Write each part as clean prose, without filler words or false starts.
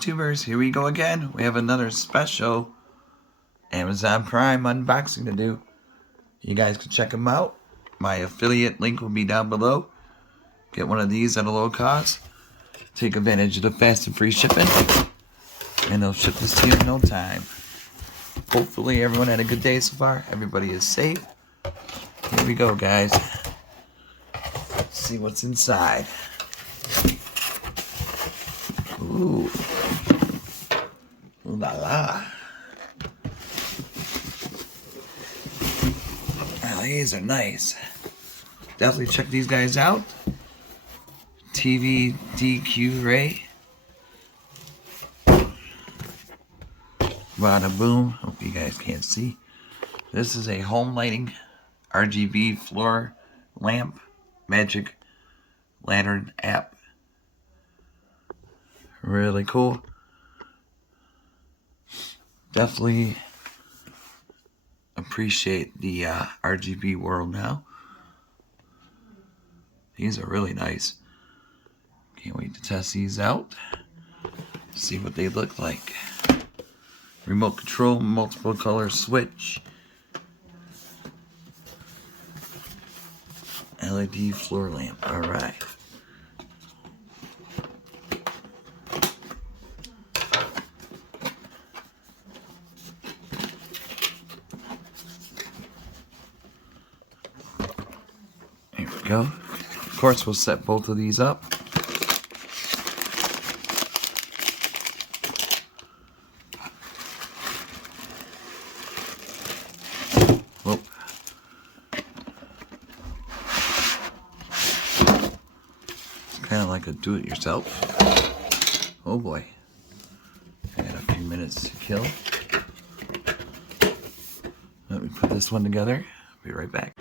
YouTubers, here we go again. We have another special Amazon Prime unboxing to do. You guys can check them out. My affiliate link will be down below. Get one of these at a low cost. Take advantage of the fast and free shipping. And they'll ship this to you in no time. Hopefully everyone had a good day so far. Everybody is safe. Here we go, guys. Let's see what's inside. Ooh. Ooh la la. Oh, these are nice. Definitely check these guys out. Tvdqray. Bada boom. Hope you guys can't see. This is a home lighting RGB floor lamp magic lantern app. Really cool. Definitely appreciate the RGB world now. These are really nice. Can't wait to test these out. See what they look like. Remote control, multiple color switch. LED floor lamp. Alright. Here we go. Of course, we'll set both of these up. Whoop. It's kind of like a do-it-yourself. Oh boy. I got a few minutes to kill. Let me put this one together. I'll be right back.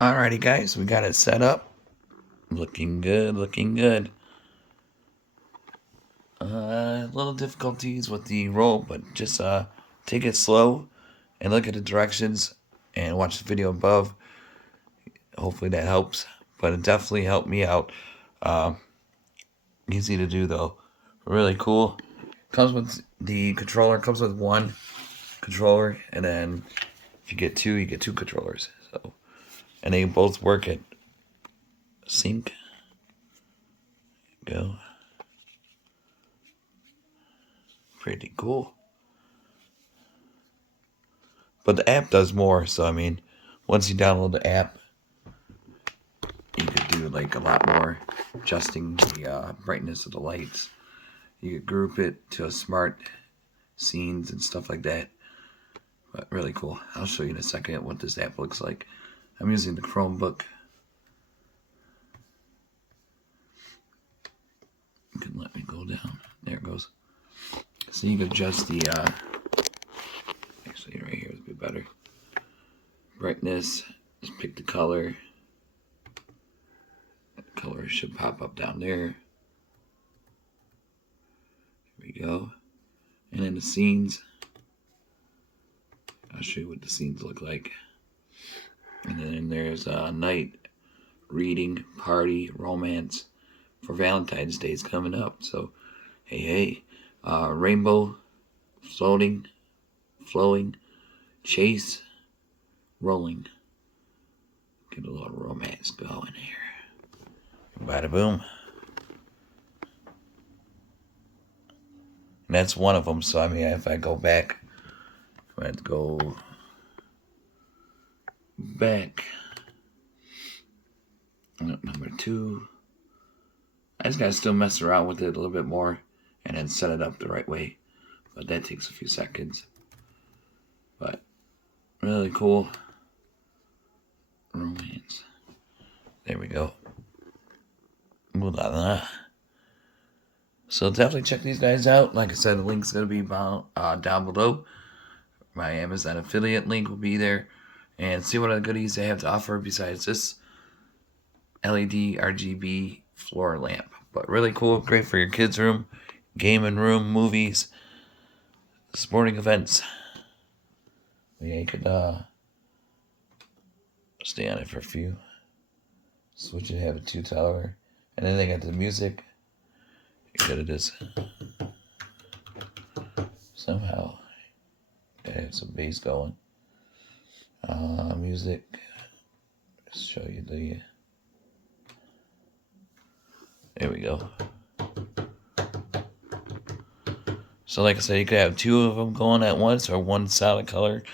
Alrighty guys, we got it set up. Looking good, looking good. Little difficulties with the roll, but just take it slow and look at the directions and watch the video above. Hopefully that helps, but it definitely helped me out. Easy to do though. Really cool. Comes with the controller, comes with one controller, and then if you get two, you get two controllers. So, and they both work at sync. Go. Pretty cool. But the app does more. So I mean, once you download the app, you could do like a lot more, adjusting the brightness of the lights. You could group it to a smart scenes and stuff like that. But really cool. I'll show you in a second what this app looks like. I'm using the Chromebook. You can let me go down. There it goes. So you can adjust the, actually right here is a bit better. Brightness, just pick the color. The color should pop up down there. Here we go. And then the scenes. I'll show you what the scenes look like. And then there's night, reading, party, romance. For Valentine's Day is coming up. So, hey. Rainbow, floating, flowing, chase, rolling. Get a little romance going here. Bada boom. And that's one of them. So, I mean, if I go back, I have to go back. Number 2. I just gotta still mess around with it a little bit more and then set it up the right way. But that takes a few seconds. But really cool. Romance. There we go. Ooh la la. So definitely check these guys out. Like I said, the link's gonna be down below. My Amazon affiliate link will be there. And see what other goodies they have to offer besides this LED RGB floor lamp. But really cool, great for your kids' room, gaming room, movies, sporting events. Yeah, you could stay on it for a few. Switch it, have a 2-tower. And then they got the music. Here it is. Somehow, gotta have some bass going. Music. Let's show you the. There we go. So like I said, you could have 2 of them going at once, or one solid color,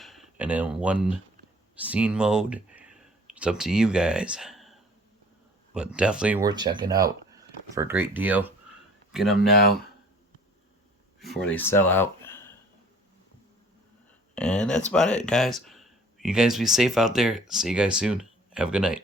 and then one scene mode. It's up to you guys. But definitely worth checking out for a great deal. Get them now before they sell out. And that's about it, guys. You guys be safe out there. See you guys soon. Have a good night.